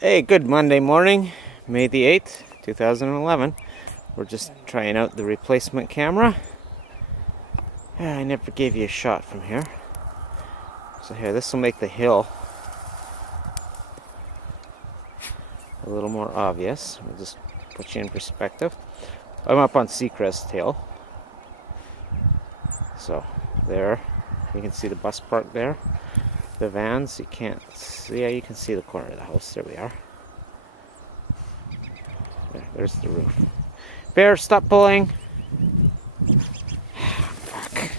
Hey, good Monday morning, May the 8th, 2011. We're just trying out the replacement camera. I never gave you a shot from here. So here, this will make the hill a little more obvious. We'll just put you in perspective. I'm up on Seacreast Hill. So there, you can see the bus park there. The vans, you can't see, yeah, you can see the corner of the house. There we are. There's the roof. Bear, stop pulling. Fuck.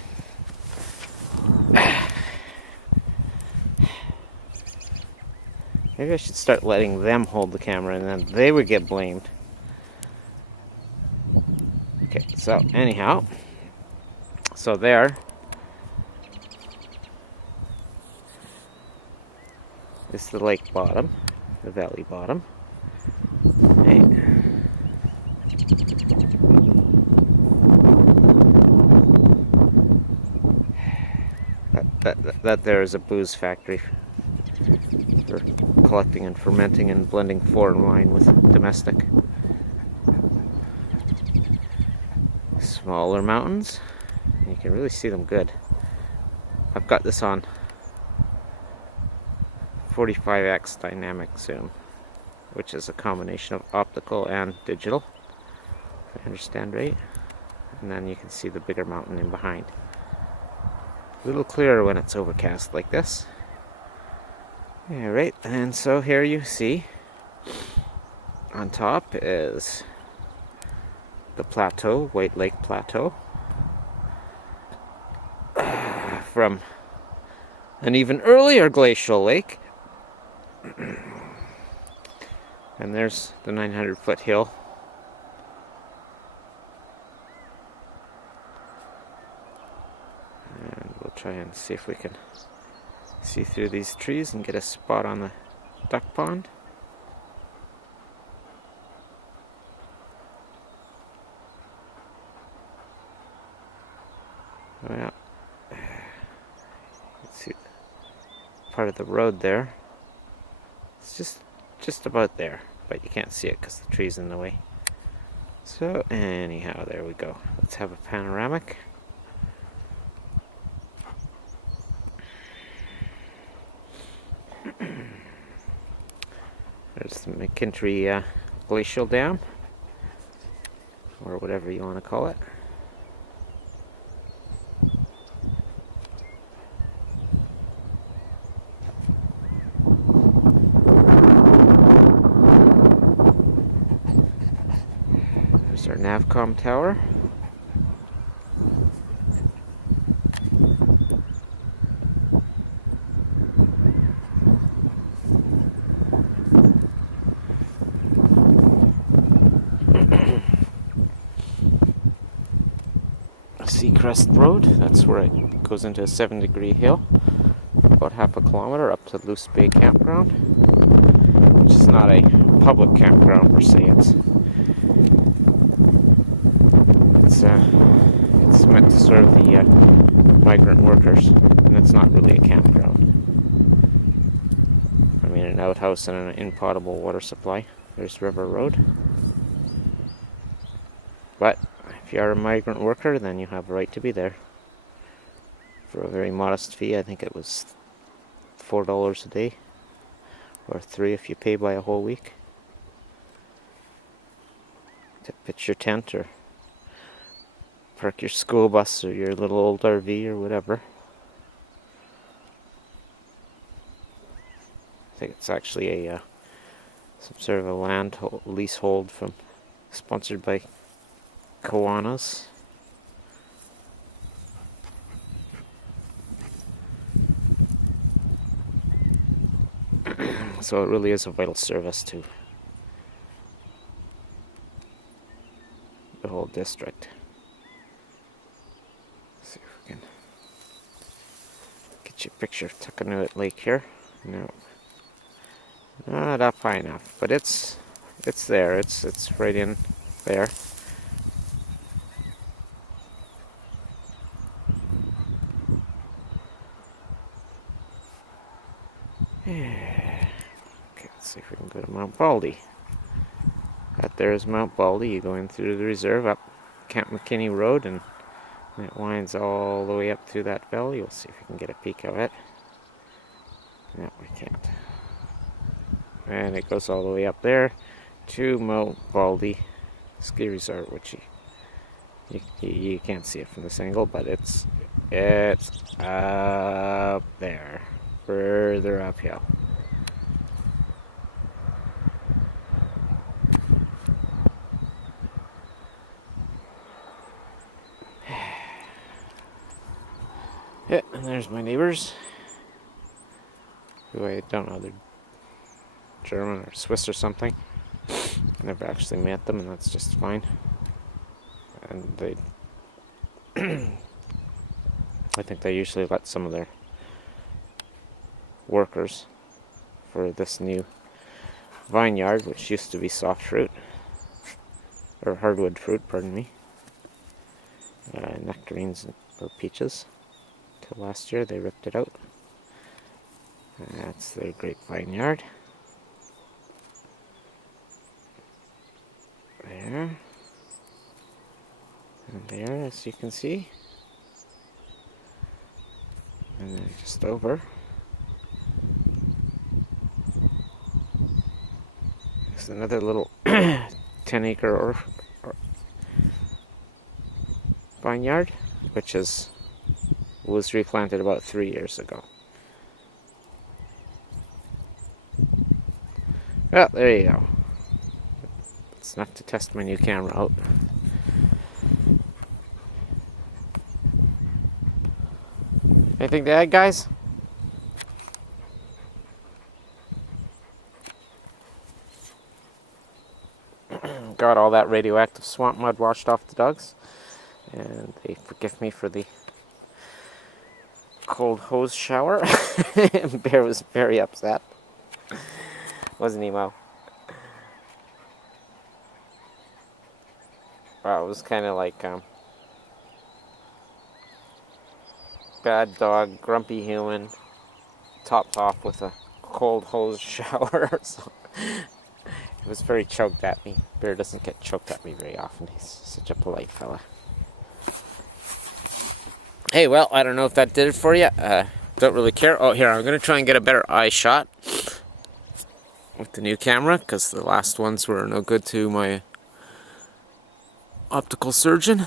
Maybe I should start letting them hold the camera and then they would get blamed. Okay, so anyhow, so there is the lake bottom, the valley bottom. Hey. That there is a booze factory for collecting and fermenting and blending foreign wine with domestic. Smaller mountains, you can really see them good. I've got this on 45x dynamic zoom, which is a combination of optical and digital, if I understand right. And then you can see the bigger mountain in behind. A little clearer when it's overcast like this. Alright, and so here you see on top is the plateau, White Lake Plateau, from an even earlier glacial lake. And there's the 900-foot hill. And we'll try and see if we can see through these trees and get a spot on the duck pond. Well, let's see part of the road there. It's just about there, but you can't see it because the tree's in the way. So anyhow, there we go. Let's have a panoramic. There's the McKintrey Glacial Dam, or whatever you want to call it. There's our Navcom tower. Seacreast Road, that's where it goes into a 7-degree hill, about half a kilometer up to Loose Bay Campground, which is not a public campground per se. It's meant to serve the migrant workers, and it's not really a campground. I mean, an outhouse and an in-potable water supply. There's River Road. But if you are a migrant worker, then you have a right to be there for a very modest fee. I think it was $4 a day, or $3 if you pay by a whole week, to pitch your tent or park your school bus or your little old RV or whatever. I think it's actually a some sort of a land leasehold sponsored by Kiwanis. So it really is a vital service to the whole district. Let's see if we can get you a picture of Tuckanuit Lake here. No, not up high enough, but it's there. It's right in there. Okay, Let's see if we can go to Mount Baldy. That there is Mount Baldy. You go in through the reserve up Camp McKinney Road, and it winds all the way up through that valley. We'll see if we can get a peek of it. No, we can't. And it goes all the way up there to Mount Baldy Ski Resort, which you can't see it from this angle, but it's up there, further uphill. Yeah, and there's my neighbors, who I don't know, they're German or Swiss or something. I never actually met them, and that's just fine. And they, I think they usually let some of their workers for this new vineyard, which used to be soft fruit, or hardwood fruit, pardon me, nectarines or peaches. Till last year they ripped it out. That's their grape vineyard. There. And there, as you can see. And then just over. There's another little 10-acre vineyard, which was replanted about 3 years ago. Well, there you go. It's enough to test my new camera out. Anything to add, guys? Got all that radioactive swamp mud washed off the dogs, and they forgive me for the cold hose shower. Bear was very upset. Wasn't he, Mo? Wow, it was kind of like bad dog, grumpy human, topped off with a cold hose shower. So it was very choked at me. Bear doesn't get choked at me very often. He's such a polite fella. Hey, well, I don't know if that did it for you. Don't really care. Oh, here, I'm going to try and get a better eye shot with the new camera, because the last ones were no good to my optical surgeon.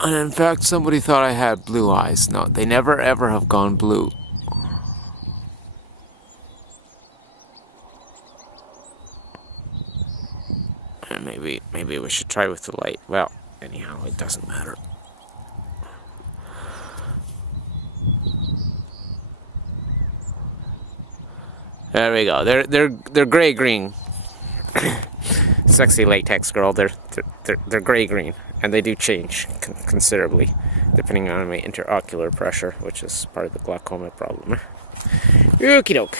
And in fact, somebody thought I had blue eyes. No, they never ever have gone blue. And maybe we should try with the light. Well, anyhow, it doesn't matter. There we go. They're gray green. Sexy latex girl. They're gray green, and they do change considerably depending on my interocular pressure, which is part of the glaucoma problem. Okie doke.